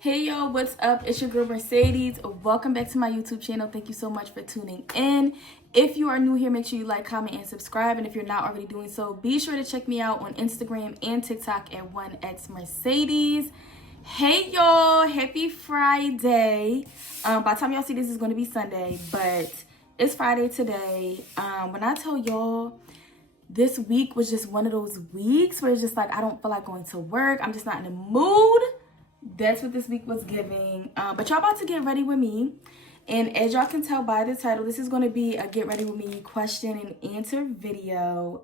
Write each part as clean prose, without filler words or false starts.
Hey yo, what's up? It's your girl Mercedes. Welcome back to my YouTube channel. Thank you so much for tuning in. If you are new here, make sure you like, comment, and subscribe. And if you're not already doing so, be sure to check me out on Instagram and TikTok at 1xmercedes. Hey y'all, happy Friday. By the time y'all see this, it's going to be Sunday, but it's Friday today. When I tell y'all, this week was just one of those weeks where it's just like I don't feel like going to work. I'm just not in the mood. That's what this week was giving. But y'all about to get ready with me. And as y'all can tell by the title, this is going to be a get ready with me question and answer video.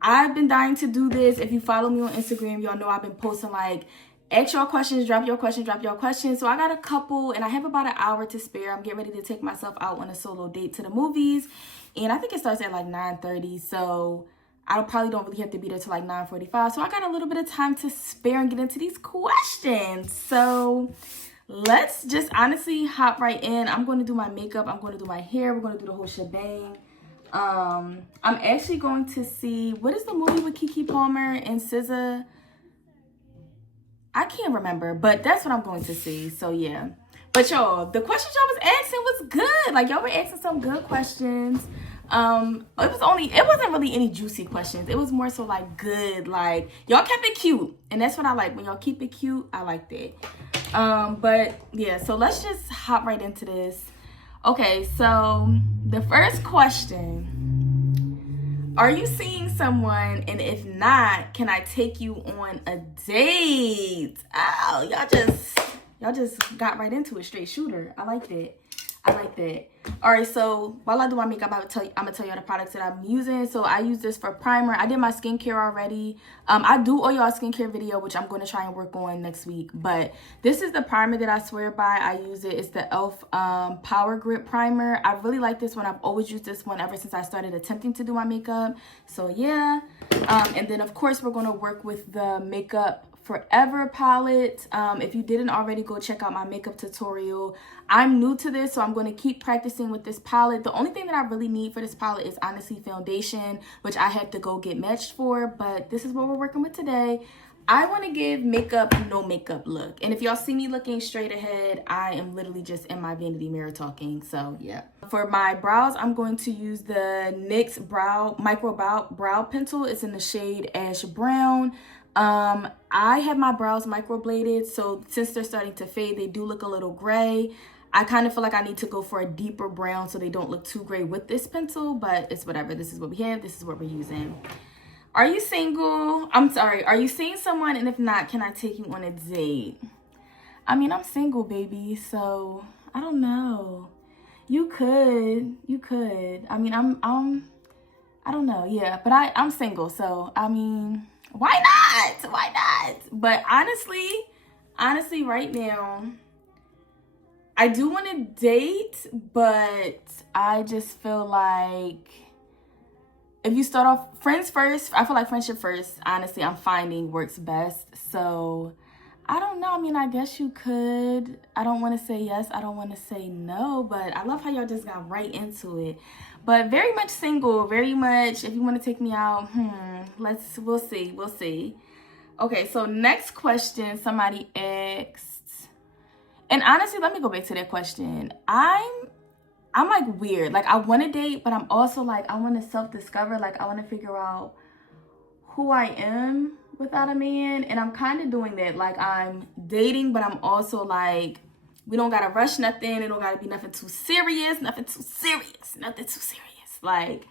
I've been dying to do this. If you follow me on Instagram, y'all know I've been posting like, ask y'all questions, drop your questions, drop your questions. So I got a couple and I have about an hour to spare. I'm getting ready to take myself out on a solo date to the movies. And I think it starts at like 9:30. So I probably don't really have to be there till like 9:45. So I got a little bit of time to spare and get into these questions. So let's just honestly hop right in. I'm going to do my makeup. I'm going to do my hair. We're going to do the whole shebang. I'm actually going to see, what is the movie with Keke Palmer and SZA? I can't remember, but that's what I'm going to see. So yeah. But y'all, the questions y'all was asking was good. Like y'all were asking some good questions. It wasn't really any juicy questions. It was more so like good, like y'all kept it cute. And that's what I like. When y'all keep it cute, I like that. But yeah, so let's just hop right into this. Okay, so the first question. Are you seeing someone? And if not, can I take you on a date? Oh, y'all just got right into it. Straight shooter. I like that. All right, so while I do my makeup, I'm gonna tell y'all the products that I'm using. So I use this for primer. I did my skincare already. I do owe y'all a skincare video, which I'm gonna try and work on next week. But this is the primer that I swear by. I use it. It's the e.l.f. Power Grip Primer. I really like this one. I've always used this one ever since I started attempting to do my makeup. So yeah. And then of course we're gonna work with the Makeup Forever palette. If you didn't already, go check out my makeup tutorial. I'm new to this, so I'm going to keep practicing with this palette. The only thing that I really need for this palette is honestly foundation, which I have to go get matched for, but this is what we're working with today. I want to give makeup no makeup look, and if y'all see me looking straight ahead, I am literally just in my vanity mirror talking. So yeah, for my brows, I'm going to use the NYX micro brow pencil. It's in the shade Ash Brown. I have my brows microbladed, so since they're starting to fade, they do look a little gray. I kind of feel like I need to go for a deeper brown so they don't look too gray with this pencil, but it's whatever. This is what we have. This is what we're using. Are you single? Are you seeing someone? And if not, can I take you on a date? I mean, I'm single, baby, so I don't know. You could. I mean, I don't know. Yeah, but I'm single, so I mean, why not? But honestly, right now, I do want to date, but I just feel like if you start off friends first, I feel like friendship first, honestly, I'm finding works best. So I don't know. I mean, I guess you could. I don't want to say yes. I don't want to say no, but I love how y'all just got right into it. But very much single, very much. If you want to take me out, we'll see. Okay, so next question, somebody asked. And honestly, let me go back to that question. I'm like weird. Like I want to date, but I'm also like, I want to self-discover. Like I want to figure out who I am without a man. And I'm kind of doing that. Like I'm dating, but I'm also like, we don't got to rush nothing. It don't got to be nothing too serious. Like,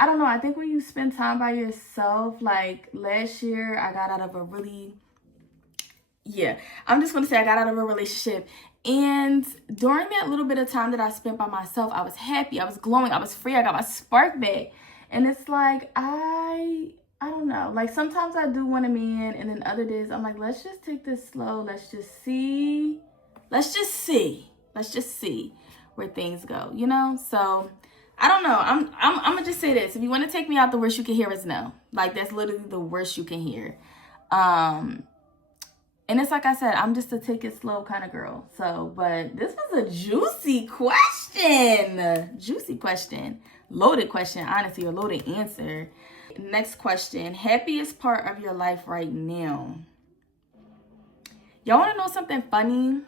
I don't know. I think when you spend time by yourself, like last year, I got out of a really... Yeah, I'm just going to say I got out of a relationship. And during that little bit of time that I spent by myself, I was happy. I was glowing. I was free. I got my spark back. And it's like, I don't know. Like sometimes I do want a man. And then other days I'm like, let's just take this slow. Let's just see where things go, you know? So I don't know. I'm going to just say this. If you want to take me out, the worst you can hear is no. Like that's literally the worst you can hear. And it's like I said, I'm just a take it slow kind of girl. So, but this was a juicy question. Loaded question, honestly, a loaded answer. Next question. Happiest part of your life right now? Y'all want to know something funny?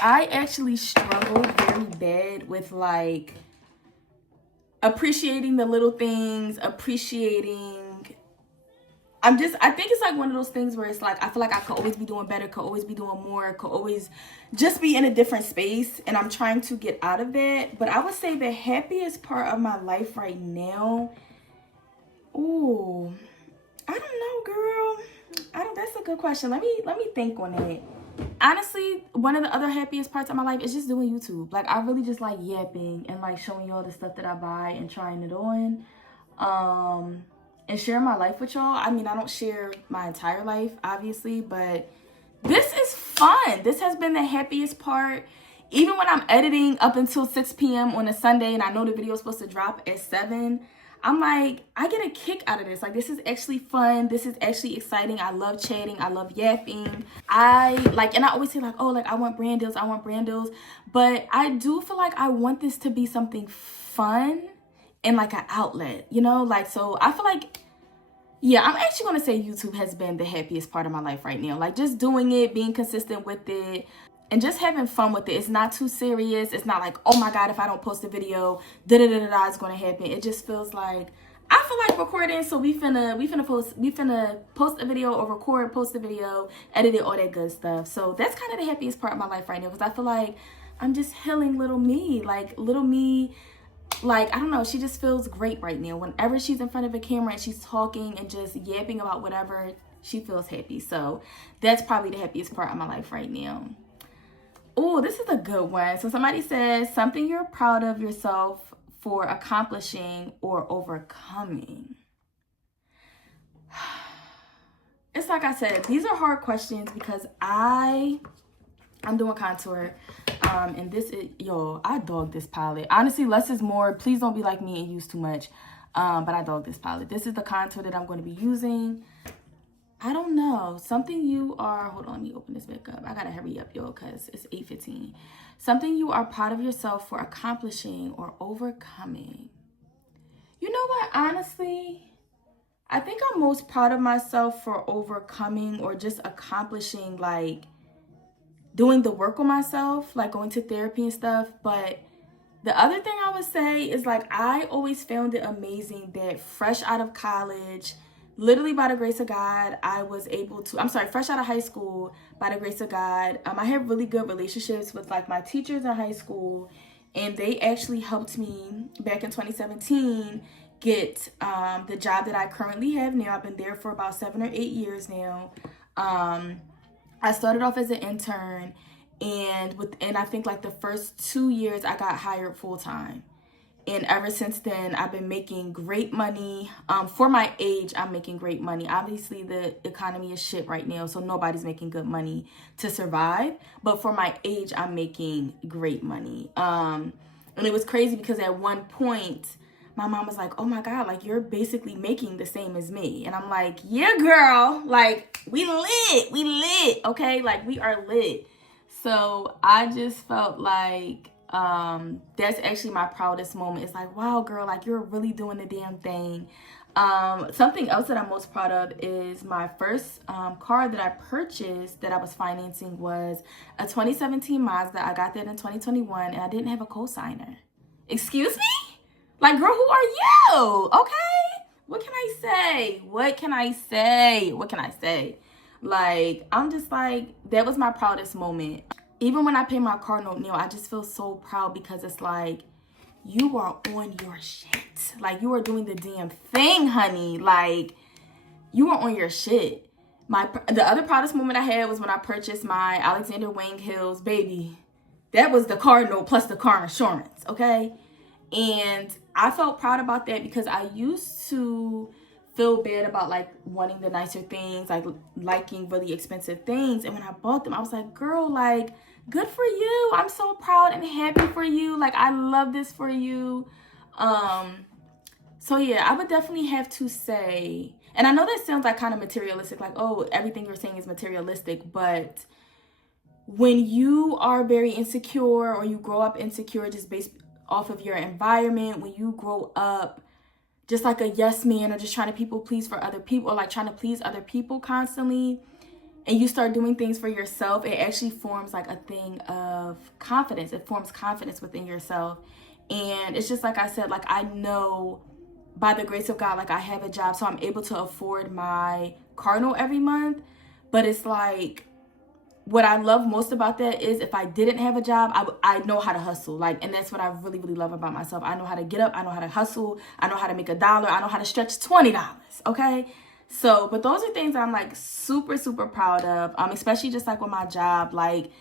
I actually struggled very bad with like appreciating the little things, I think it's like one of those things where it's like I feel like I could always be doing better, could always be doing more, could always just be in a different space, and I'm trying to get out of that. But I would say the happiest part of my life right now, ooh, I don't know, girl. That's a good question. Let me think on it. Honestly, one of the other happiest parts of my life is just doing YouTube. Like, I really just like yapping and like showing y'all the stuff that I buy and trying it on. And sharing my life with y'all. I mean, I don't share my entire life, obviously, but this is fun. This has been the happiest part. Even when I'm editing up until 6 p.m. on a Sunday and I know the video is supposed to drop at 7, I'm like, I get a kick out of this. Like, this is actually fun. This is actually exciting. I love chatting. I love yapping. And I always say like, oh, like I want brand deals. But I do feel like I want this to be something fun and like an outlet, you know? Like, so I feel like, yeah, I'm actually going to say YouTube has been the happiest part of my life right now. Like, just doing it, being consistent with it, and just having fun with it. It's not too serious. It's not like, oh my God, if I don't post a video, da-da-da-da-da is going to happen. It just feels like, I feel like recording, so we finna post a video or post a video, edit it, all that good stuff. So that's kind of the happiest part of my life right now, because I feel like I'm just healing little me. Like, little me, like, I don't know, she just feels great right now. Whenever she's in front of a camera and she's talking and just yapping about whatever, she feels happy. So that's probably the happiest part of my life right now. Oh, this is a good one. So somebody says something you're proud of yourself for accomplishing or overcoming. It's like I said, these are hard questions because I'm doing contour. And this is, I dog this palette. Honestly, less is more. Please don't be like me and use too much. But I dog this palette. This is the contour that I'm going to be using. I don't know. Something you are, hold on, let me open this back up. I gotta hurry up, y'all, because it's 8:15. Something you are proud of yourself for accomplishing or overcoming. You know what? Honestly, I think I'm most proud of myself for overcoming or just accomplishing, like, doing the work on myself, like going to therapy and stuff. But the other thing I would say is, like, I always found it amazing that fresh out of college, literally by the grace of God, fresh out of high school, by the grace of God, I had really good relationships with like my teachers in high school, and they actually helped me back in 2017 get the job that I currently have now. I've been there for about 7 or 8 years now. I started off as an intern, and within I think like the first 2 years I got hired full-time. And ever since then, I've been making great money. For my age, I'm making great money. Obviously, the economy is shit right now, so nobody's making good money to survive. But for my age, I'm making great money. And it was crazy because at one point, my mom was like, oh my God, like, you're basically making the same as me. And I'm like, yeah, girl, like, we lit, okay? Like, we are lit. So I just felt like, that's actually my proudest moment. It's like, wow, girl, like, you're really doing the damn thing. Something else that I'm most proud of is my first car that I purchased that I was financing was a 2017 Mazda. I got that in 2021 and I didn't have a cosigner. Excuse me? Like, girl, who are you? Okay? What can I say? Like, I'm just like, that was my proudest moment. Even when I pay my car note now, I just feel so proud because it's like, you are on your shit. Like, you are doing the damn thing, honey. Like, you are on your shit. The other proudest moment I had was when I purchased my Alexander Wang Hills baby. That was the car note plus the car insurance, okay? And I felt proud about that because I used to feel bad about like wanting the nicer things, like liking really expensive things. And when I bought them, I was like, girl, like, good for you. I'm so proud and happy for you. Like, I love this for you. So yeah, I would definitely have to say, and I know that sounds like kind of materialistic, like, oh, everything you're saying is materialistic, but when you are very insecure or you grow up insecure just based off of your environment, when you grow up just like a yes man or just trying to people please for other people or like trying to please other people constantly, and you start doing things for yourself, it actually forms like a thing of confidence. It forms confidence within yourself. And it's just like I said, like I know by the grace of God, like I have a job, so I'm able to afford my car note every month. But it's like, what I love most about that is if I didn't have a job, I know how to hustle. Like, and that's what I really, really love about myself. I know how to get up. I know how to hustle. I know how to make $1. I know how to stretch $20. Okay. So, but those are things that I'm like super, super proud of. Especially just like with my job, like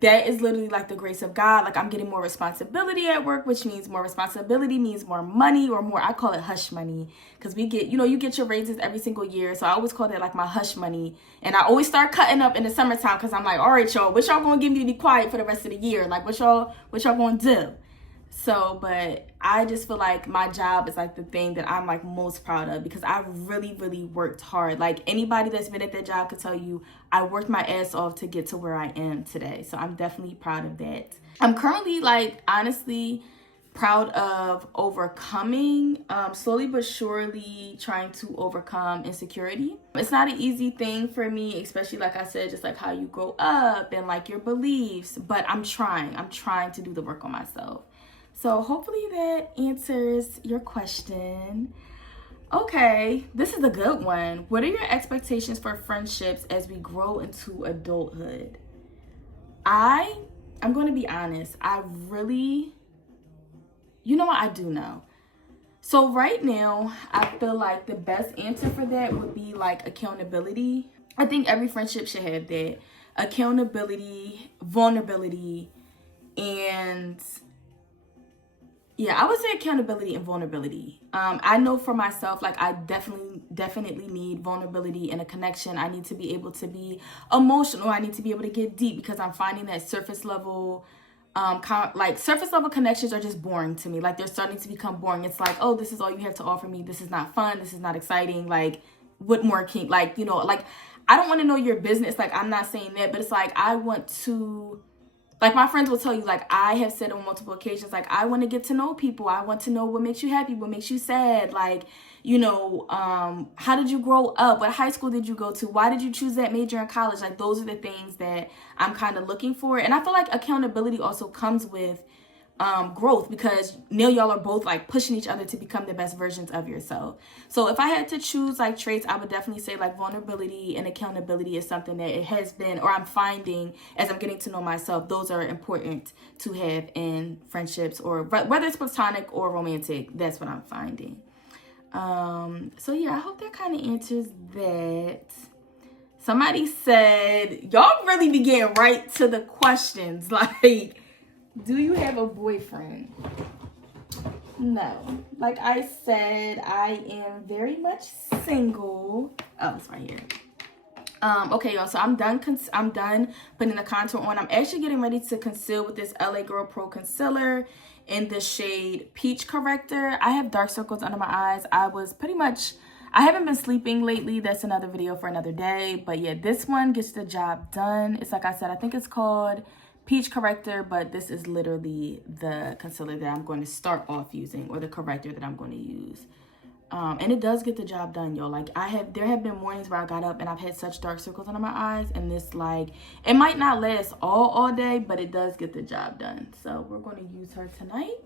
that is literally like the grace of God. Like I'm getting more responsibility at work, which means more responsibility means more money, or more, I call it hush money, because we get, you get your raises every single year. So I always call that like my hush money. And I always start cutting up in the summertime, because I'm like, all right, y'all, what y'all gonna give me to be quiet for the rest of the year? Like what y'all gonna do? So, but I just feel like my job is like the thing that I'm like most proud of, because I really, really worked hard. Like anybody that's been at that job could tell you, I worked my ass off to get to where I am today. So I'm definitely proud of that. I'm currently like honestly proud of overcoming, slowly but surely trying to overcome insecurity. It's not an easy thing for me, especially like I said, just like how you grow up and like your beliefs, but I'm trying to do the work on myself. So hopefully that answers your question. Okay, this is a good one. What are your expectations for friendships as we grow into adulthood? I'm going to be honest. I really, what I do know. So right now, I feel like the best answer for that would be like accountability. I think every friendship should have that. Accountability, vulnerability, and yeah, I would say accountability and vulnerability. I know for myself, like I definitely need vulnerability and a connection. I need to be able to be emotional. I need to be able to get deep, because I'm finding that surface level connections are just boring to me. Like they're starting to become boring. It's like, oh, this is all you have to offer me. This is not fun. This is not exciting. Like what more can, like, like I don't want to know your business. Like I'm not saying that, but it's like, I want to, like my friends will tell you, like I have said on multiple occasions, like I want to get to know people. I want to know what makes you happy, what makes you sad. Like, how did you grow up? What high school did you go to? Why did you choose that major in college? Like those are the things that I'm kind of looking for. And I feel like accountability also comes with growth, because now y'all are both like pushing each other to become the best versions of yourself. So if I had to choose like traits, I would definitely say like vulnerability and accountability is something that it has been, or I'm finding as I'm getting to know myself, those are important to have in friendships, or whether it's platonic or romantic. That's what I'm finding. So yeah, I hope that kind of answers that. Somebody said, y'all really be getting right to the questions. Like, do you have a boyfriend? No. Like I said, I am very much single. Oh, it's right here. Okay, y'all. So I'm done putting the contour on. I'm actually getting ready to conceal with this LA Girl Pro Concealer in the shade Peach Corrector. I have dark circles under my eyes. I haven't been sleeping lately. That's another video for another day. But yeah, this one gets the job done. It's like I said, I think it's called Peach Corrector, but this is literally the concealer that I'm going to start off using, or the corrector that I'm going to use. And it does get the job done, yo. Like there have been mornings where I got up and I've had such dark circles under my eyes, and this, like, it might not last all day, but it does get the job done. So we're going to use her tonight.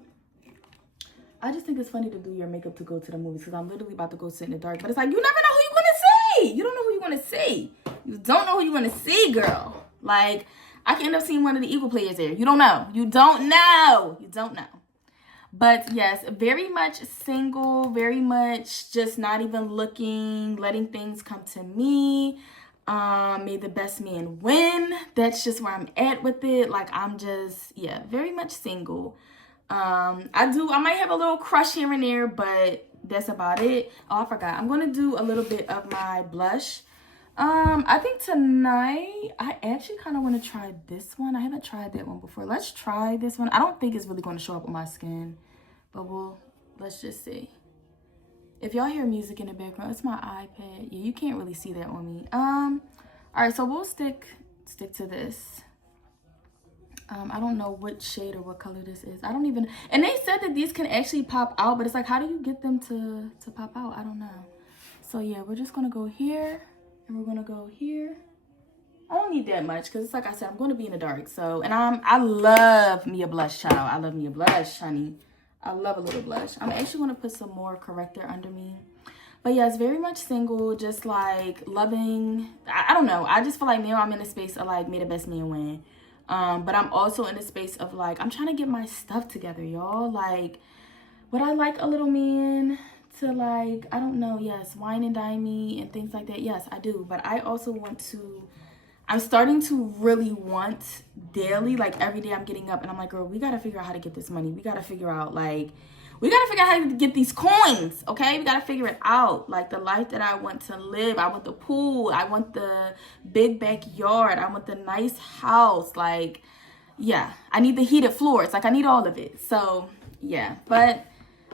I just think it's funny to do your makeup to go to the movies, because I'm literally about to go sit in the dark, but it's like, you never know who you're going to see. You don't know who you're going to see. You don't know who you're going to see, girl. Like, I can end up seeing one of the Eagle players there. You don't know. You don't know. You don't know. But yes, very much single, very much just not even looking, letting things come to me. May the best man win. That's just where I'm at with it. Like, I'm just, yeah, very much single. I might have a little crush here and there, but that's about it. Oh, I forgot. I'm going to do a little bit of my blush. I think tonight I actually kind of want to try this one. I haven't tried that one before. Let's try this one. I don't think it's really going to show up on my skin, but let's just see. If y'all hear music in the background, it's my iPad. Yeah, you can't really see that on me. All right, so we'll stick to this. I don't know what shade or what color this is. I don't even, and they said that these can actually pop out, but it's like, how do you get them to pop out? I don't know. So yeah, we're just gonna go here, and we're gonna go here, I don't need that much because it's like I said, I'm going to be in the dark. So, and I love me a blush, child. I love me a blush, honey. I love a little blush. I'm actually going to put some more corrector under me. But yeah, it's very much single, just like loving. I don't know. I just feel like now I'm in a space of like, may the best man win. But I'm also in a space of like, I'm trying to get my stuff together, y'all. Like, would I like a little man to like, I don't know, yes, wine and dine me and things like that? Yes, I do. But I also want to, I'm starting to really want daily, like every day I'm getting up and I'm like, girl, we got to figure out how to get this money. We got to figure out like, we got to figure out how to get these coins, okay? We got to figure it out. Like the life that I want to live. I want the pool. I want the big backyard. I want the nice house. Like, yeah, I need the heated floors. Like I need all of it. So yeah, but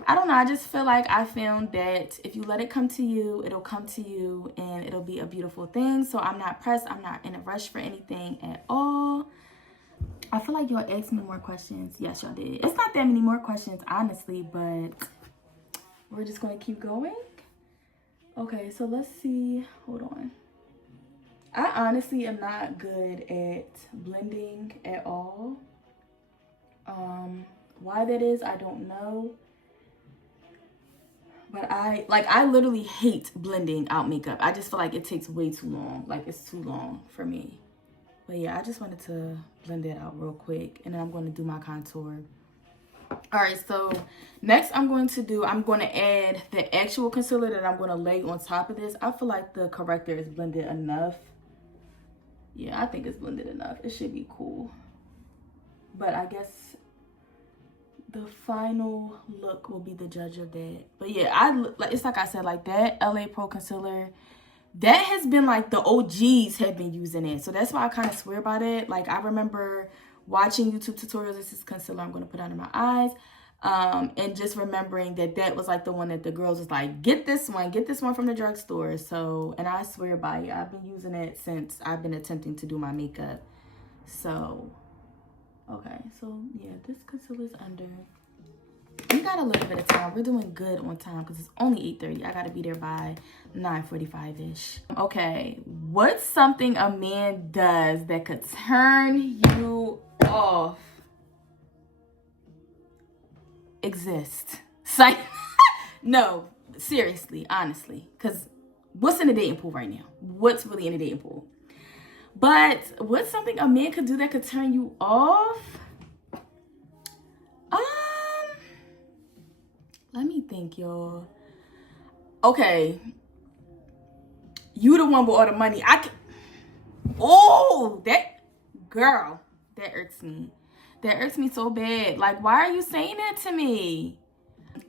I don't know. I just feel like I found that if you let it come to you, it'll come to you and it'll be a beautiful thing. So I'm not pressed. I'm not in a rush for anything at all. I feel like y'all asked me more questions. Yes, y'all did. It's not that many more questions, honestly, but we're just going to keep going. Okay, so let's see. Hold on. I honestly am not good at blending at all. Why that is, I don't know. But I literally hate blending out makeup. I just feel like it takes way too long. Like it's too long for me. But yeah, I just wanted to blend it out real quick. And then I'm going to do my contour. All right, so next I'm going to add the actual concealer that I'm going to lay on top of this. I feel like the corrector is blended enough. Yeah, I think it's blended enough. It should be cool. But I guess the final look will be the judge of that. But yeah, it's like I said, like that LA Pro concealer, that has been like the OGs have been using it. So that's why I kind of swear by that. Like I remember watching YouTube tutorials. This is concealer I'm going to put under my eyes. And just remembering that was like the one that the girls was like, get this one from the drugstore. So, and I swear by it, I've been using it since I've been attempting to do my makeup. So, okay. So yeah, this concealer is under. We got a little bit of time. We're doing good on time because it's only 8:30. I got to be there by 9:45-ish. Okay, what's something a man does that could turn you off? Exist. Like, no, seriously, honestly. Because what's in the dating pool right now? What's really in the dating pool? But what's something a man could do that could turn you off? Let me think, y'all. Okay. You the one with all the money. Oh, that girl. That irks me. That irks me so bad. Like, why are you saying that to me?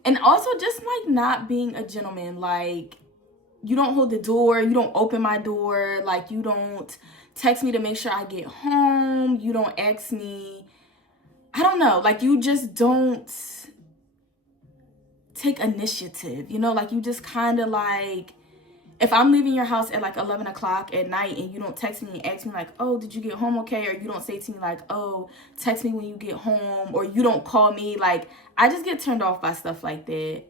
And also just like not being a gentleman. Like, you don't hold the door. You don't open my door. Like, you don't text me to make sure I get home. You don't ask me. I don't know. Like, you just don't take initiative, you know, like you just kind of like, if I'm leaving your house at like 11 o'clock at night and you don't text me and ask me like, oh, did you get home okay? Or you don't say to me like, oh, text me when you get home, or you don't call me, like I just get turned off by stuff like that.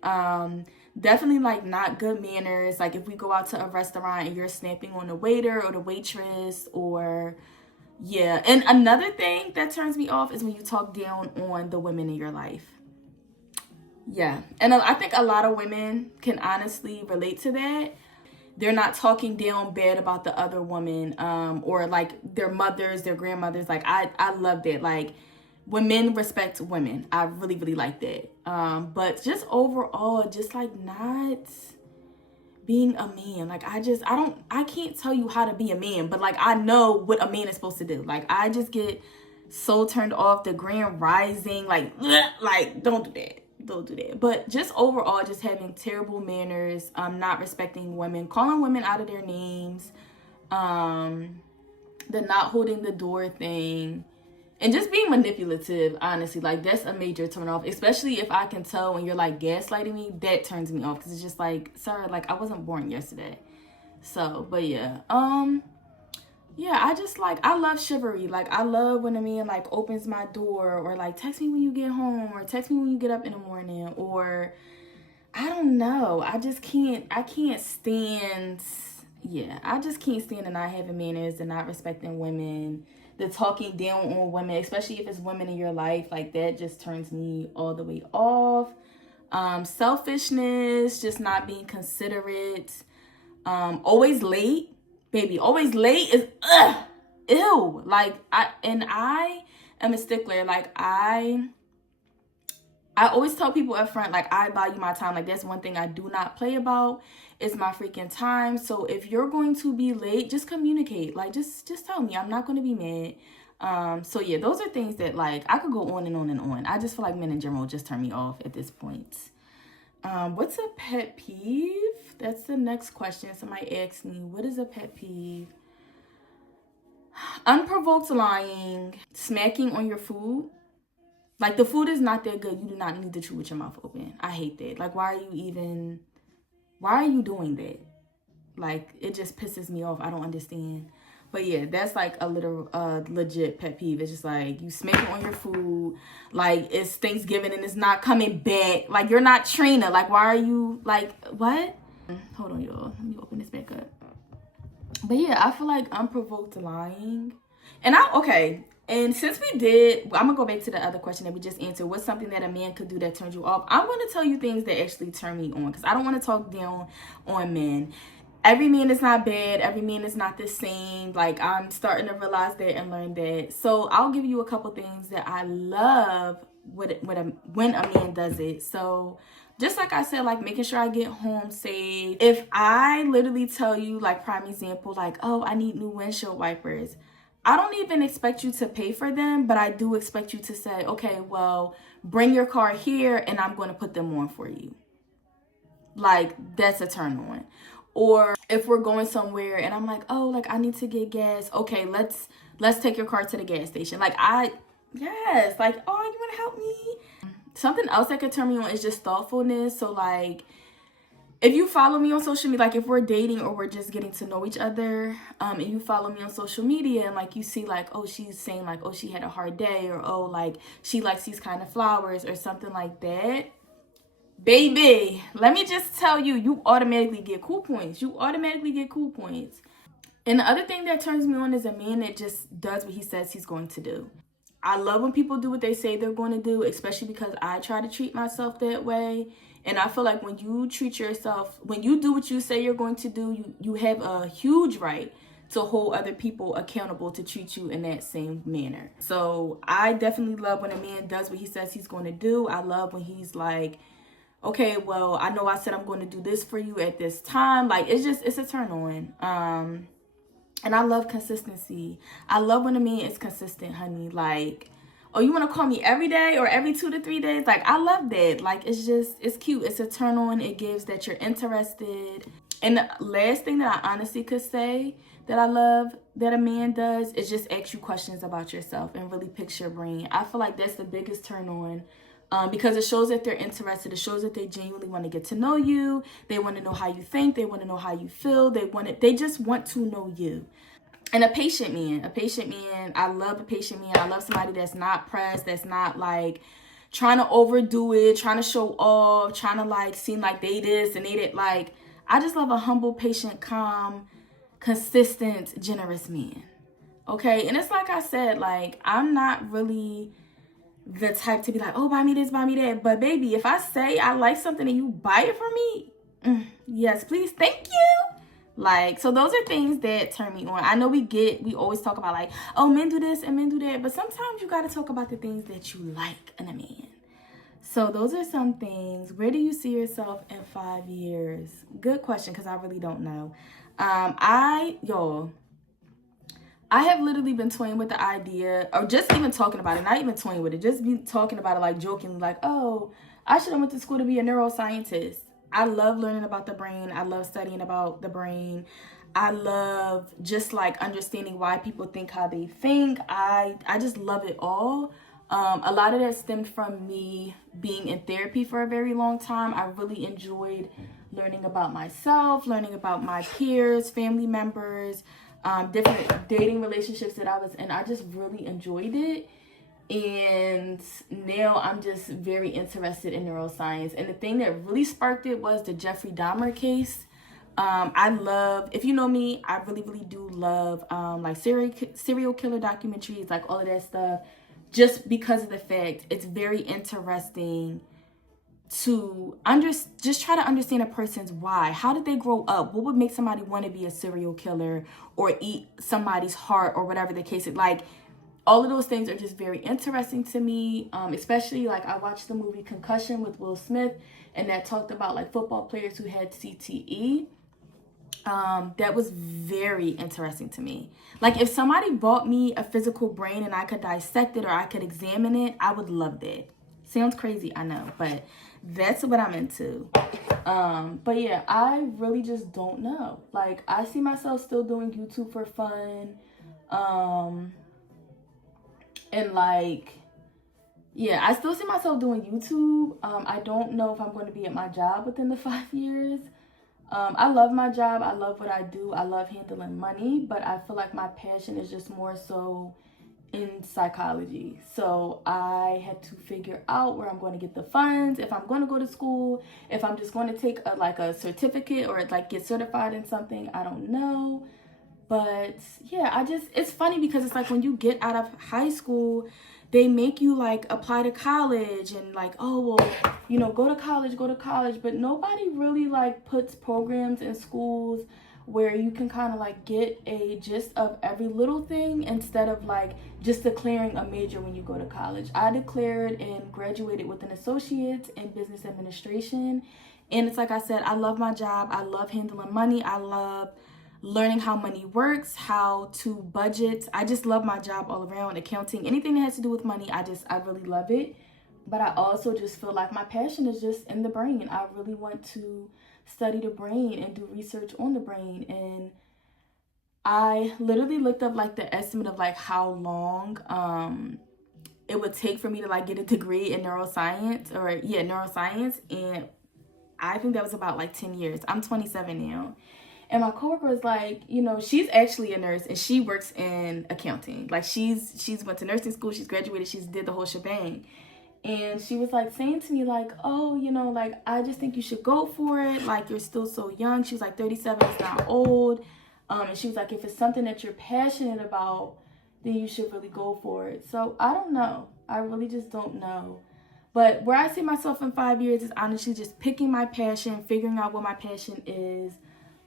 Definitely like not good manners. Like if we go out to a restaurant and you're snapping on the waiter or the waitress, or yeah. And another thing that turns me off is when you talk down on the women in your life. Yeah, and I think a lot of women can honestly relate to that. They're not talking down bad about the other woman, or like their mothers, their grandmothers. Like I love that. Like when men respect women, I really, really like that. But just overall, just like not being a man. Like I can't tell you how to be a man, but like I know what a man is supposed to do. Like I just get so turned off the grand rising. Like don't do that. Don't do that. But just overall, just having terrible manners, not respecting women, calling women out of their names, the not holding the door thing, and just being manipulative, honestly. Like that's a major turn off, especially if I can tell when you're like gaslighting me. That turns me off because it's just like, sir, like I wasn't born yesterday. So, but yeah, yeah, I love chivalry. Like, I love when a man, like, opens my door, or, like, text me when you get home, or text me when you get up in the morning, or, I don't know. I can't stand yeah, I just can't stand the not having manners, the not respecting women, the talking down on women, especially if it's women in your life. Like, that just turns me all the way off. Selfishness, just not being considerate, always late, baby. Always late is ew. Like, I am a stickler. Like, I always tell people up front, like, I value my time. Like, that's one thing I do not play about is my freaking time. So if you're going to be late, just communicate. Like, just tell me. I'm not going to be mad. So yeah, those are things that, like, I could go on and on and on. I just feel like men in general just turn me off at this point. What's a pet peeve? That's the next question. Somebody asked me, what is a pet peeve? Unprovoked lying, smacking on your food. Like, the food is not that good. You do not need to chew with your mouth open. I hate that. Like, why are you doing that? Like, it just pisses me off. I don't understand. But yeah, that's like a little legit pet peeve. It's just like, you smacking on your food. Like, it's Thanksgiving and it's not coming back. Like, you're not Trina. Like, why are you, like, what? Hold on, y'all. Let me open this back up. But yeah, I feel like unprovoked lying. And since we did, I'm going to go back to the other question that we just answered. What's something that a man could do that turns you off? I'm going to tell you things that actually turn me on, because I don't want to talk down on men. Every man is not bad. Every man is not the same. Like, I'm starting to realize that and learn that. So I'll give you a couple things that I love when a man does it. So just like I said, like, making sure I get home safe. If I literally tell you, like, prime example, like, oh, I need new windshield wipers, I don't even expect you to pay for them, but I do expect you to say, okay, well, bring your car here and I'm going to put them on for you. Like, that's a turn on. Or if we're going somewhere and I'm like, oh, like, I need to get gas. Okay, let's take your car to the gas station. Like, yes, like, oh, you want to help me? Something else that could turn me on is just thoughtfulness. So, like, if you follow me on social media, like, if we're dating or we're just getting to know each other, and you follow me on social media and, like, you see, like, oh, she's saying, like, oh, she had a hard day, or, oh, like, she likes these kind of flowers or something like that, baby, let me just tell you, you automatically get cool points. You automatically get cool points. And the other thing that turns me on is a man that just does what he says he's going to do. I love when people do what they say they're going to do, especially because I try to treat myself that way. And I feel like when you treat yourself, when you do what you say you're going to do, you have a huge right to hold other people accountable to treat you in that same manner. So I definitely love when a man does what he says he's going to do. I love when he's like, okay, well, I know I said I'm going to do this for you at this time. Like, it's a turn on. And I love consistency. I love when a man is consistent, honey. Like, oh, you want to call me every day or every 2 to 3 days? Like, I love that. Like, it's cute. It's a turn on. It gives that you're interested. And the last thing that I honestly could say that I love that a man does is just ask you questions about yourself and really pick your brain. I feel like that's the biggest turn on. Because it shows that they're interested. It shows that they genuinely want to get to know you. They want to know how you think. They want to know how you feel. They just want to know you. And a patient man. I love a patient man. I love somebody that's not pressed, that's not like trying to overdo it, trying to show off, trying to like seem like they this and they that. Like, I just love a humble, patient, calm, consistent, generous man. Okay? And it's like I said, like, I'm not really the type to be like, oh, buy me this, buy me that. But baby, if I say I like something and you buy it for me, yes, please, thank you. Like, so those are things that turn me on. I know we always talk about like, oh, men do this and men do that. But sometimes you got to talk about the things that you like in a man. So those are some things. Where do you see yourself in 5 years? Good question, because I really don't know. I have literally been toying with the idea, or just even talking about it, not even toying with it, just be talking about it like jokingly, like, oh, I should have went to school to be a neuroscientist. I love learning about the brain. I love studying about the brain. I love just like understanding why people think how they think. I just love it all. A lot of that stemmed from me being in therapy for a very long time. I really enjoyed learning about myself, learning about my peers, family members, different dating relationships that I was in. I just really enjoyed it. And now I'm just very interested in neuroscience. And the thing that really sparked it was the Jeffrey Dahmer case. I love, if you know me, I really, really do love like serial killer documentaries, like all of that stuff, just because of the fact it's very interesting to just try to understand a person's why. How did they grow up? What would make somebody want to be a serial killer or eat somebody's heart or whatever the case is? Like, all of those things are just very interesting to me, especially like I watched the movie Concussion with Will Smith, and that talked about like football players who had CTE. That was very interesting to me. Like, if somebody bought me a physical brain and I could dissect it or I could examine it, I would love that. Sounds crazy, I know, but that's what I'm into. But yeah, I really just don't know. Like, I see myself still doing YouTube for fun. And like, yeah, I still see myself doing YouTube. I don't know if I'm going to be at my job within the 5 years. I love my job. I love what I do. I love handling money, but I feel like my passion is just more so in psychology. So I had to figure out where I'm going to get the funds, if I'm going to go to school, if I'm just going to take a certificate or like get certified in something. I don't know. But yeah, it's funny because it's like when you get out of high school, they make you like apply to college and like, oh, well, you know, go to college. But nobody really like puts programs in schools where you can kind of like get a gist of every little thing instead of like just declaring a major when you go to college. I declared and graduated with an associate's in business administration. And it's like I said, I love my job. I love handling money. I love learning how money works, how to budget. I just love my job all around. Accounting, anything that has to do with money, I really love it. But I also just feel like my passion is just in the brain. I really want to study the brain and do research on the brain. And I literally looked up like the estimate of like how long it would take for me to like get a degree in neuroscience. And I think that was about like 10 years. I'm 27 now. And my coworker was like, you know, she's actually a nurse and she works in accounting. Like she's went to nursing school, she's graduated, she's did the whole shebang. And she was like saying to me like, oh, you know, like, I just think you should go for it. Like, you're still so young. She was like, 37 is not old. And she was like, if it's something that you're passionate about, then you should really go for it. So I don't know. I really just don't know. But where I see myself in 5 years is honestly just picking my passion, figuring out what my passion is.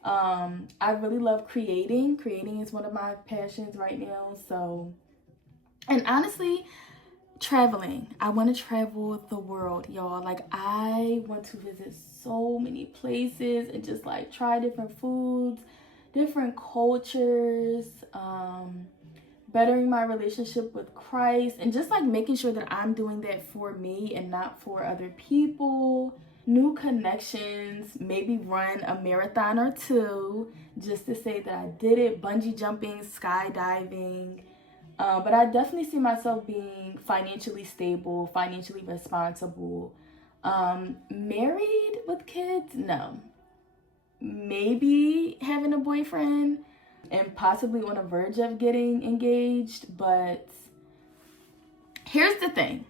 I really love creating. Creating is one of my passions right now. So, and honestly, traveling. I want to travel the world, y'all. Like, I want to visit so many places and just like try different foods, different cultures, bettering my relationship with Christ, and just like making sure that I'm doing that for me and not for other people. New connections, maybe run a marathon or two just to say that I did it. Bungee jumping, skydiving. But I definitely see myself being financially stable, financially responsible. Married with kids? No. Maybe having a boyfriend and possibly on the verge of getting engaged. But here's the thing.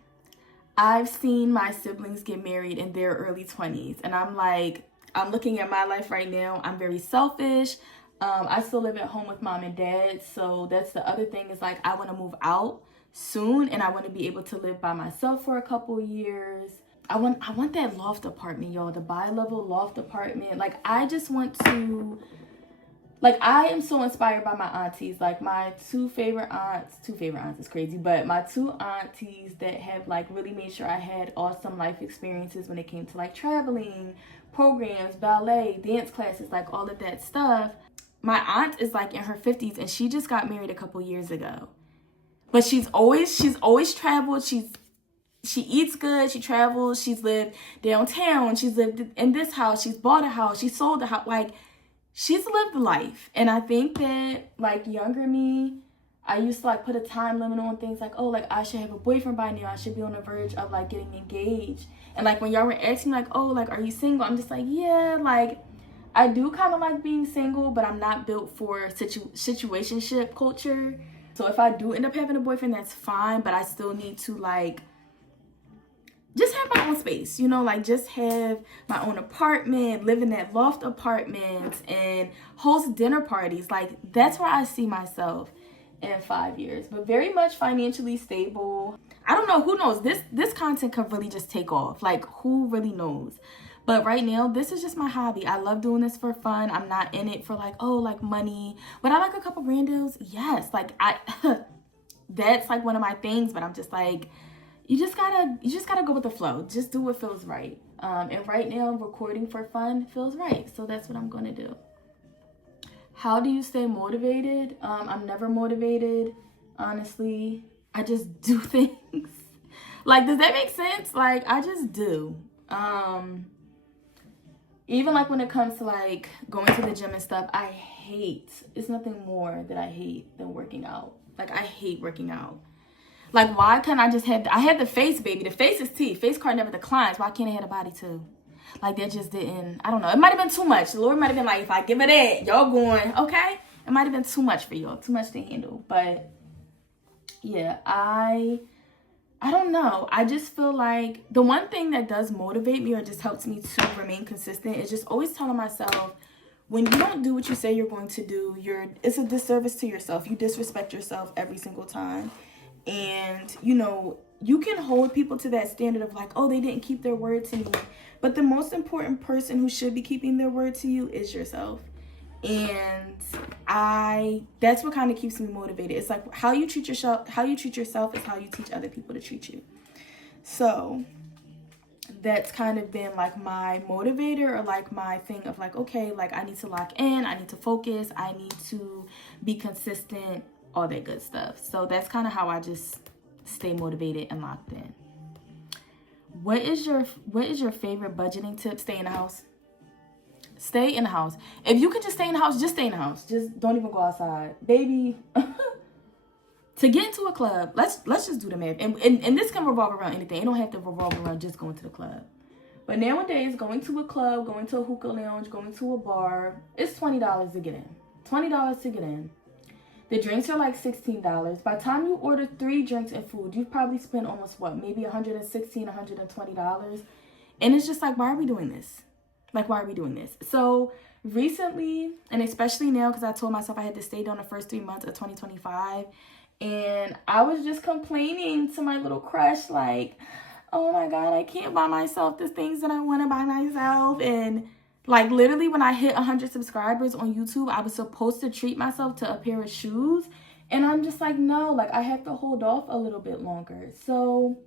I've seen my siblings get married in their early 20s. And I'm like, I'm looking at my life right now. I'm very selfish. I still live at home with mom and dad. So that's the other thing is like, I want to move out soon. And I want to be able to live by myself for a couple years. I want that loft apartment, y'all. The bi-level loft apartment. Like, I just want to... Like, I am so inspired by my aunties. Like, my two favorite aunts is crazy, but my two aunties that have, like, really made sure I had awesome life experiences when it came to, like, traveling, programs, ballet, dance classes, like, all of that stuff. My aunt is, like, in her 50s, and she just got married a couple years ago. But she's always traveled. She eats good. She travels. She's lived downtown. She's lived in this house. She's bought a house. She sold a house. Like, she's lived life. And I think that, like, younger me, I used to, like, put a time limit on things like, oh, like, I should have a boyfriend by now. I should be on the verge of, like, getting engaged. And, like, when y'all were asking me, like, oh, like, are you single? I'm just like, yeah, like, I do kind of like being single, but I'm not built for situationship culture. So if I do end up having a boyfriend, that's fine. But I still need to, like, just have my own space, you know, like just have my own apartment, live in that loft apartment, and host dinner parties. Like, that's where I see myself in 5 years, but very much financially stable. I don't know, who knows? This content could really just take off. Like, who really knows? But right now, this is just my hobby. I love doing this for fun. I'm not in it for like, oh, like money. But I like a couple brand deals. Yes, like that's like one of my things. But I'm just like, you just gotta go with the flow. Just do what feels right. And right now, recording for fun feels right. So that's what I'm gonna do. How do you stay motivated? I'm never motivated, honestly. I just do things. Like, does that make sense? Like, I just do. Even like when it comes to like going to the gym and stuff, it's nothing more that I hate than working out. Like, I hate working out. Like, why can't I just I had the face, baby. The face is T. Face card never declines. Why can't I have a body too? Like, that just didn't, I don't know. It might have been too much. The Lord might have been like, if I give it that, y'all going, okay? It might have been too much for y'all. Too much to handle. But yeah, I don't know. I just feel like the one thing that does motivate me or just helps me to remain consistent is just always telling myself, when you don't do what you say you're going to do, it's a disservice to yourself. You disrespect yourself every single time. And, you know, you can hold people to that standard of like, oh, they didn't keep their word to me. But the most important person who should be keeping their word to you is yourself. And that's what kind of keeps me motivated. It's like how you treat yourself is how you teach other people to treat you. So that's kind of been like my motivator, or like my thing of like, okay, like I need to lock in, I need to focus, I need to be consistent, all that good stuff. So that's kind of how I just stay motivated and locked in. What is your favorite budgeting tip? Stay in the house. Stay in the house. If you can just stay in the house, just stay in the house. Just don't even go outside. Baby, to get into a club, let's just do the math. And this can revolve around anything. It don't have to revolve around just going to the club. But nowadays, going to a club, going to a hookah lounge, going to a bar, it's $20 to get in. $20 to get in. The drinks are like $16. By the time you order 3 drinks and food, you've probably spent almost maybe $116, $120. And it's just like, why are we doing this? Like, why are we doing this? So recently, and especially now, because I told myself I had to stay down the first 3 months of 2025, and I was just complaining to my little crush, like, oh my God, I can't buy myself the things that I want to buy myself. And like, literally, when I hit 100 subscribers on YouTube, I was supposed to treat myself to a pair of shoes. And I'm just like, no, like, I have to hold off a little bit longer. So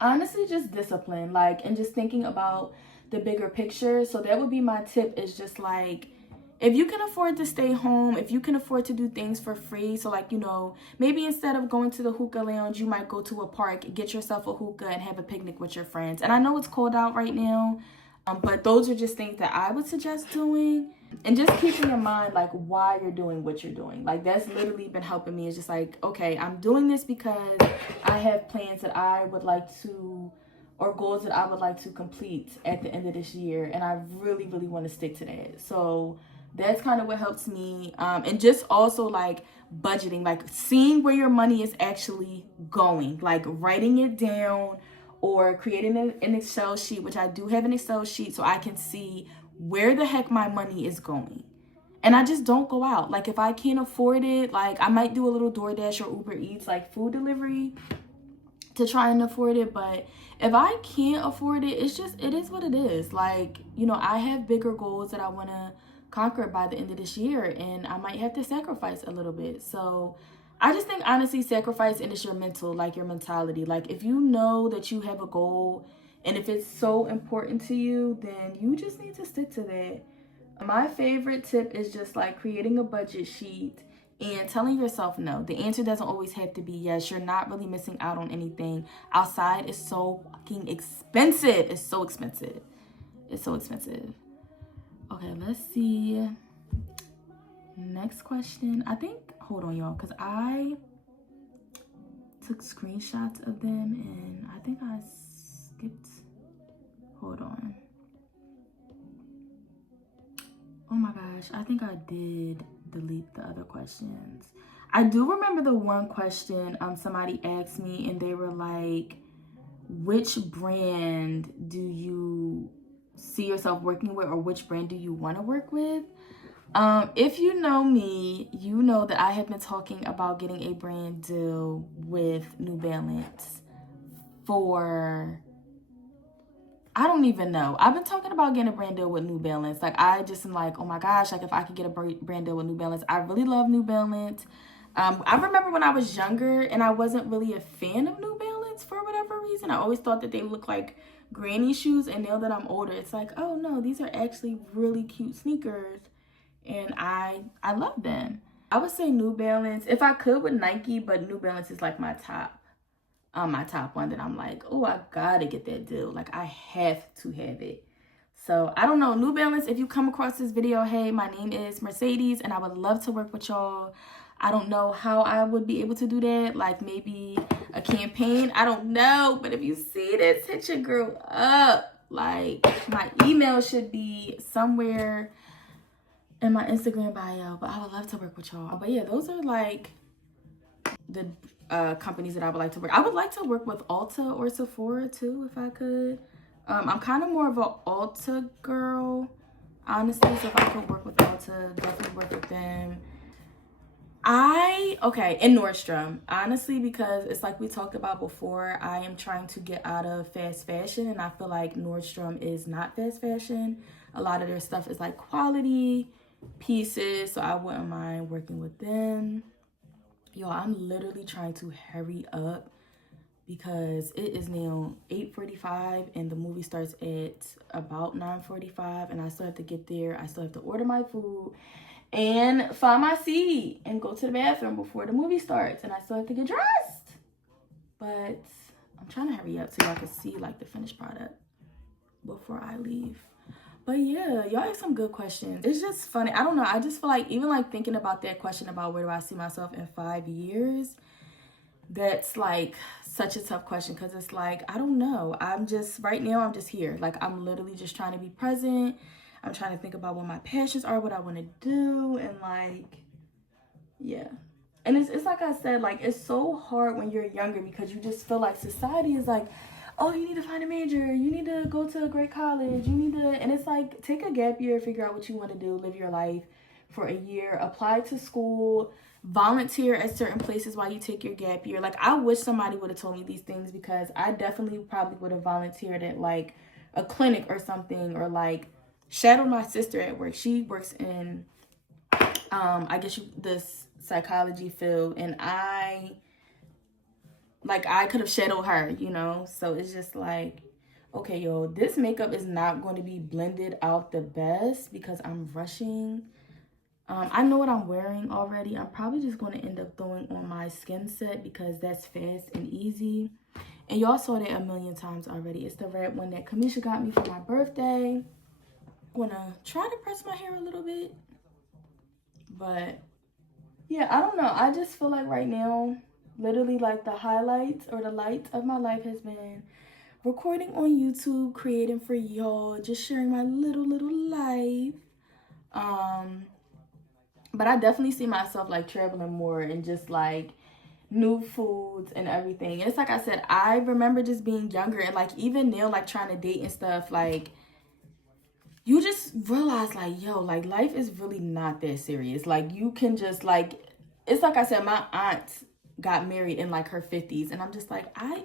honestly, just discipline, like, and just thinking about the bigger picture. So that would be my tip, is just like, if you can afford to stay home, if you can afford to do things for free, so like, you know, maybe instead of going to the hookah lounge, you might go to a park, get yourself a hookah and have a picnic with your friends. And I know it's cold out right now, but those are just things that I would suggest doing. And just keeping in mind, like, why you're doing what you're doing. Like, that's literally been helping me. It's just like, okay, I'm doing this because I have plans that I would like to, or goals that I would like to complete at the end of this year. And I really, really want to stick to that. So that's kind of what helps me. And just also like budgeting, like seeing where your money is actually going, like writing it down, or creating an Excel sheet, which I do have an Excel sheet, so I can see where the heck my money is going. And I just don't go out. Like, if I can't afford it, like, I might do a little DoorDash or Uber Eats, like food delivery, to try and afford it. But if I can't afford it, it is what it is. Like, you know, I have bigger goals that I want to conquer by the end of this year, and I might have to sacrifice a little bit. So I just think, honestly, sacrifice, and it's your mental, like your mentality. Like, if you know that you have a goal and if it's so important to you, then you just need to stick to that. My favorite tip is just like creating a budget sheet and telling yourself no. The answer doesn't always have to be yes. You're not really missing out on anything. Outside is so fucking expensive. It's so expensive. It's so expensive. Okay, let's see. Next question. I think, hold on, y'all, because I took screenshots of them and I think I skipped. Hold on. Oh my gosh, I think I did delete the other questions. I do remember the one question somebody asked me, and they were like, which brand do you see yourself working with, or which brand do you want to work with? If you know me, you know that I have been talking about getting a brand deal with New Balance for, I don't even know. I've been talking about getting a brand deal with New Balance. Like, I just am like, oh my gosh, like if I could get a brand deal with New Balance. I really love New Balance. I remember when I was younger and I wasn't really a fan of New Balance for whatever reason. I always thought that they looked like granny shoes, and now that I'm older, it's like, oh no, these are actually really cute sneakers, and I love them. I would say New Balance if I could with Nike, but New Balance is like my top one that I'm like, oh, I gotta get that deal. Like, I have to have it. So I don't know, New Balance, if you come across this video, hey, my name is Mercedes and I would love to work with y'all. I don't know how I would be able to do that, like maybe a campaign, I don't know. But if you see this, hit your girl up. Like, my email should be somewhere in my Instagram bio, but I would love to work with y'all. But yeah, those are like the companies that I would like to work. I would like to work with Ulta or Sephora too, if I could. I'm kind of more of an Ulta girl, honestly. So if I could work with Ulta, definitely work with them. And Nordstrom, honestly, because it's like we talked about before, I am trying to get out of fast fashion, and I feel like Nordstrom is not fast fashion. A lot of their stuff is like quality pieces, so I wouldn't mind working with them. Yo, I'm literally trying to hurry up because it is now 8:45 and the movie starts at about 9:45, and I still have to get there. I still have to order my food and find my seat and go to the bathroom before the movie starts, and I still have to get dressed. But I'm trying to hurry up so y'all can see like the finished product before I leave. But yeah, y'all have some good questions. It's just funny. I don't know. I just feel like even like thinking about that question about where do I see myself in 5 years, that's like such a tough question, because it's like, I don't know. Right now I'm just here. Like, I'm literally just trying to be present. I'm trying to think about what my passions are, what I want to do, and like, yeah. And it's like I said, like, it's so hard when you're younger because you just feel like society is like, oh, you need to find a major, you need to go to a great college, and it's like, take a gap year, figure out what you want to do, live your life for a year, apply to school, volunteer at certain places while you take your gap year. Like, I wish somebody would have told me these things, because I definitely probably would have volunteered at like a clinic or something, or like shadowed my sister at work. She works in this psychology field, and I could have shadowed her, you know. So it's just like, okay, yo, this makeup is not going to be blended out the best because I'm rushing. I know what I'm wearing already. I'm probably just going to end up throwing on my Skin Set because that's fast and easy. And y'all saw that a million times already. It's the red one that Kamisha got me for my birthday. I'm gonna try to press my hair a little bit. But yeah, I don't know. I just feel like right now, literally like the highlights or the lights of my life has been recording on YouTube, creating for y'all, just sharing my little life. But I definitely see myself like traveling more and just like new foods and everything. And it's like I said, I remember just being younger and like even now, like trying to date and stuff, like you just realize like, yo, like life is really not that serious. Like you can just like, it's like I said, my aunt got married in like her 50s, and I'm just like, I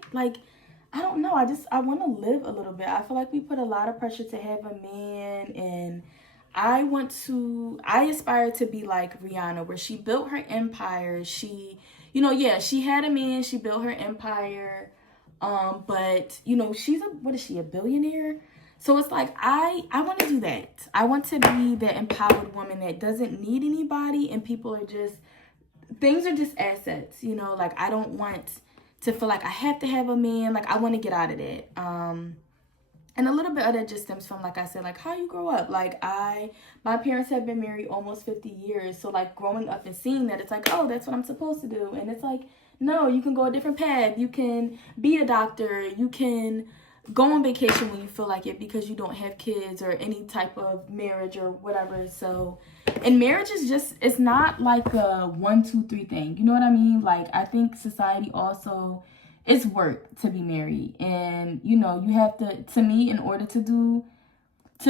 don't know. I want to live a little bit. I feel like we put a lot of pressure to have a man, and I aspire to be like Rihanna, where she built her empire. She, you know, yeah, she had a man, she built her empire. But you know, what is she, a billionaire? So it's like, I want to do that. I want to be the empowered woman that doesn't need anybody, and things are just assets, you know? Like, I don't want to feel like I have to have a man. Like, I want to get out of that. And a little bit of that just stems from, like I said, like how you grow up. Like my parents have been married almost 50 years. So like growing up and seeing that, it's like, oh, that's what I'm supposed to do. And it's like, no, you can go a different path. You can be a doctor. You can go on vacation when you feel like it because you don't have kids or any type of marriage or whatever. So, and marriage is just, it's not like a 1, 2, 3 thing. You know what I mean? Like, I think society also it's work to be married. And, you know, you have to me, in order to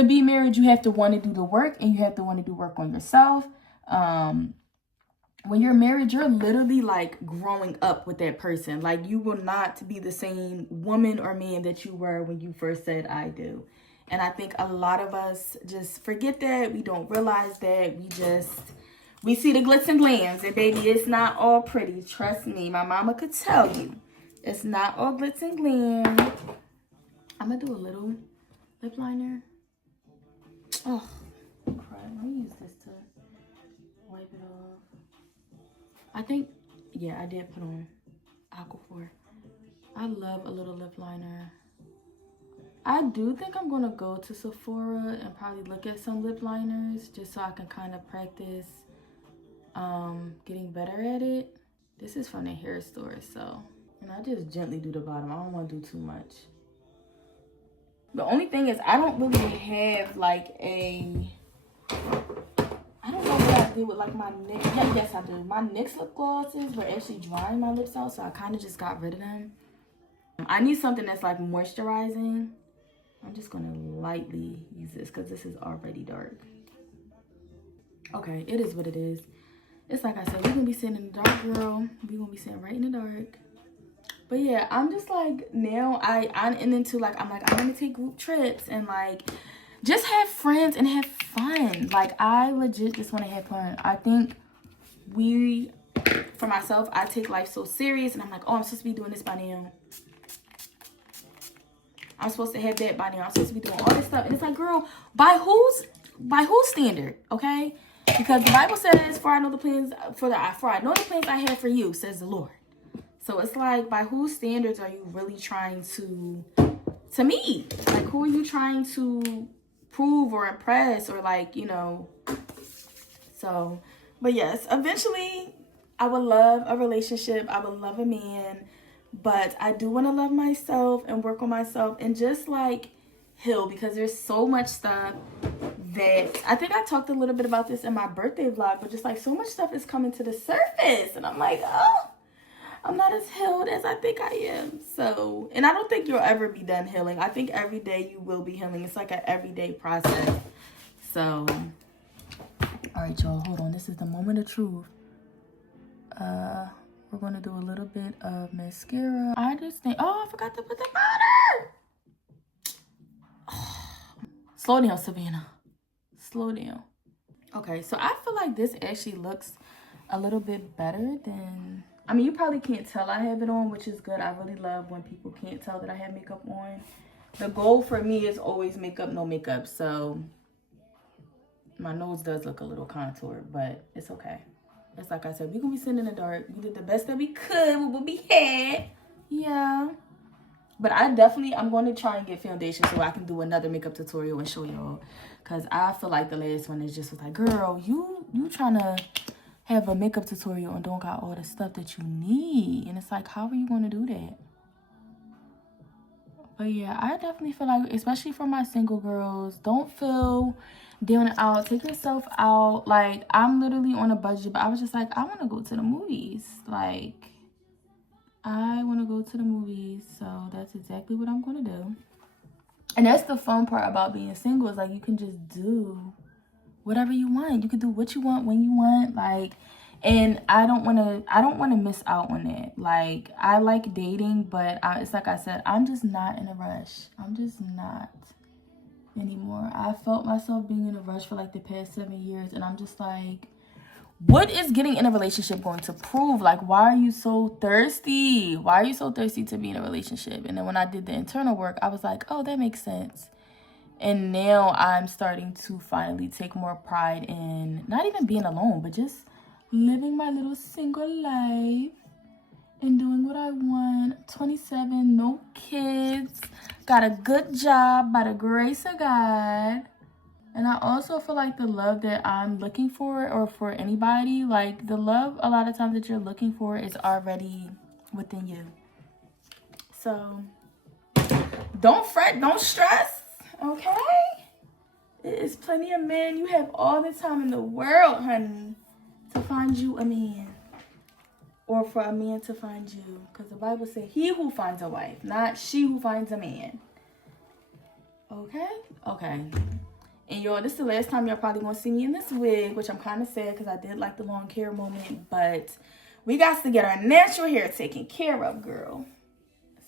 be married, you have to want to do the work, and you have to want to do work on yourself. When you're married, you're literally like growing up with that person. Like, you will not be the same woman or man that you were when you first said I do. And I think a lot of us just forget that. We don't realize that. We see the glitz and glams, and baby, it's not all pretty. Trust me, my mama could tell you. It's not all glitz and glam. I'm gonna do a little lip liner. Oh, crap. Let me use this to wipe it off. I think, yeah, I did put on Aquaphor. I love a little lip liner. I do think I'm gonna go to Sephora and probably look at some lip liners just so I can kind of practice getting better at it. This is from the hair store, so. And I just gently do the bottom. I don't want to do too much. The only thing is I don't really have like I don't know what I did with like my NYX. Yeah, yes I do. My NYX lip glosses were actually drying my lips out, so I kind of just got rid of them. I need something that's like moisturizing. I'm just gonna lightly use this because this is already dark. Okay, it is what it is. It's like I said, we're gonna be sitting in the dark, girl. We're gonna be sitting right in the dark. But yeah, I'm just like, now I'm into like, I'm gonna take group trips and like just have friends and have fun. Like, I legit just want to have fun. I think for myself, I take life so serious, and I'm like, oh, I'm supposed to be doing this by now. I'm supposed to have that by now. I'm supposed to be doing all this stuff. And it's like, girl, by whose standard, okay? Because the Bible says, for I know the plans I have for you, says the Lord. So it's like, by whose standards are you really trying to meet? Like, who are you trying to prove or impress, or like, you know? So, but yes, eventually I would love a relationship. I would love a man. But I do want to love myself and work on myself and just like heal, because there's so much stuff that I think I talked a little bit about this in my birthday vlog, but just like so much stuff is coming to the surface, and I'm like, oh, I'm not as healed as I think I am. So, and I don't think you'll ever be done healing. I think every day you will be healing. It's like an everyday process. So, all right, y'all, hold on. This is the moment of truth. We're going to do a little bit of mascara. I just think, oh, I forgot to put the powder. Oh. Slow down, Savannah. Slow down. Okay, so I feel like this actually looks a little bit better than, I mean, you probably can't tell I have it on, which is good. I really love when people can't tell that I have makeup on. The goal for me is always makeup, no makeup. So my nose does look a little contoured, but it's okay. It's like I said, we're going to be sitting in the dark. We did the best that we could with what we had. Yeah. But I'm going to try and get foundation so I can do another makeup tutorial and show y'all. Because I feel like the last one is just was like, girl, you trying to have a makeup tutorial and don't got all the stuff that you need. And it's like, how are you going to do that? But yeah, I definitely feel like, especially for my single girls, don't feel down and out. Take yourself out. Like, I'm literally on a budget, but I was just like, I want to go to the movies. Like, I want to go to the movies. So that's exactly what I'm going to do. And that's the fun part about being single, is like, you can just do whatever you want. You can do what you want when you want. Like, and I don't want to miss out on that. Like, I like dating, but it's like I said, I'm just not in a rush. I'm just not anymore. I felt myself being in a rush for like the past 7 years, and I'm just like, what is getting in a relationship going to prove? Like, why are you so thirsty? Why are you so thirsty to be in a relationship? And then when I did the internal work, I was like, oh, that makes sense. And now I'm starting to finally take more pride in not even being alone, but just living my little single life and doing what I want. 27, no kids, got a good job by the grace of God. And I also feel like the love that I'm looking for, or for anybody, like the love a lot of times that you're looking for is already within you. So don't fret, don't stress, okay? There is plenty of men. You have all the time in the world, honey, to find you a man. or for a man to find you. Because the Bible said he who finds a wife, not she who finds a man. Okay? Okay. And y'all, this is the last time y'all probably gonna see me in this wig, which I'm kind of sad because I did like the long hair moment, but we got to get our natural hair taken care of, girl.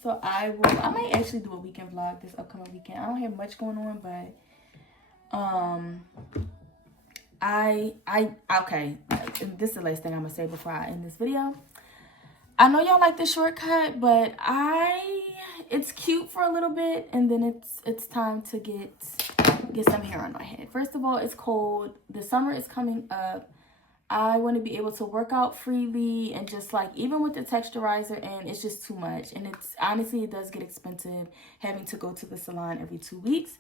So I might actually do a weekend vlog this upcoming weekend. I don't have much going on, but okay, this is the last thing I'm gonna say before I end this video. I know y'all like the shortcut, but it's cute for a little bit, and then it's time to get some hair on my head. First of all, it's cold. The summer is coming up. I want to be able to work out freely, and just like, even with the texturizer in, it's just too much. And it's honestly, it does get expensive having to go to the salon every 2 weeks.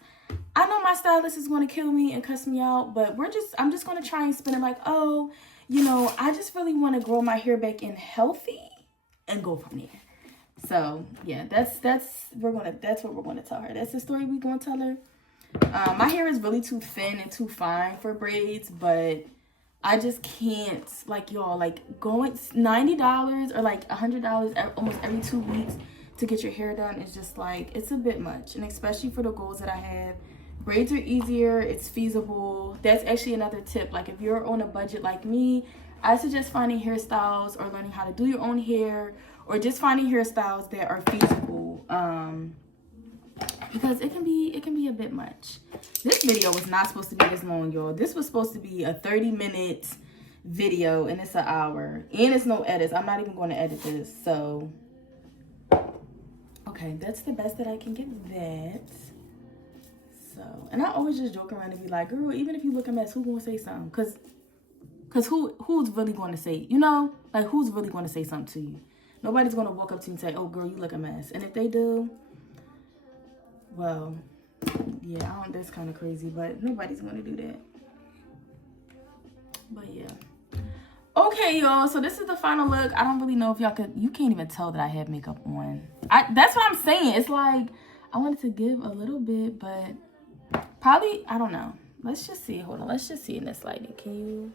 I know my stylist is going to kill me and cuss me out, but I'm just going to try and spin it like, oh, you know, I just really want to grow my hair back in healthy and go from there. So yeah, that's what we're going to tell her. That's the story we're going to tell her. My hair is really too thin and too fine for braids, but I just can't, like, y'all, like, going $90 or like $100 almost every 2 weeks to get your hair done is just like, it's a bit much. And especially for the goals that I have, braids are easier, it's feasible. That's actually another tip. Like, if you're on a budget like me, I suggest finding hairstyles or learning how to do your own hair, or just finding hairstyles that are feasible. Because it can be a bit much. This video was not supposed to be this long, y'all. This was supposed to be a 30-minute video, and it's an hour. And it's no edits. I'm not even going to edit this. So, okay, that's the best that I can get with that. So, and I always just joke around and be like, girl, even if you look a mess, who's going to say something? Because who's really going to say, you know? Like, who's really going to say something to you? Nobody's going to walk up to you and say, oh, girl, you look a mess. And if they do, well, yeah, that's kind of crazy, but nobody's going to do that. But yeah. Okay, y'all, so this is the final look. I don't really know if y'all you can't even tell that I have makeup on. That's what I'm saying. It's like, I wanted to give a little bit, but probably, I don't know. Let's just see. Hold on. Let's just see in this lighting. Can you?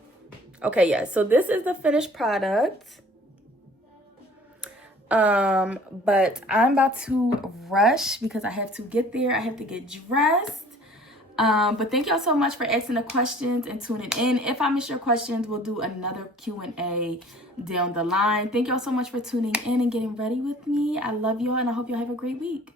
Okay, yeah. So this is the finished product. But I'm about to rush because I have to get there. I have to get dressed. But thank y'all so much for asking the questions and tuning in. If I miss your questions, we'll do another Q&A down the line. Thank y'all so much for tuning in and getting ready with me. I love y'all, and I hope y'all have a great week.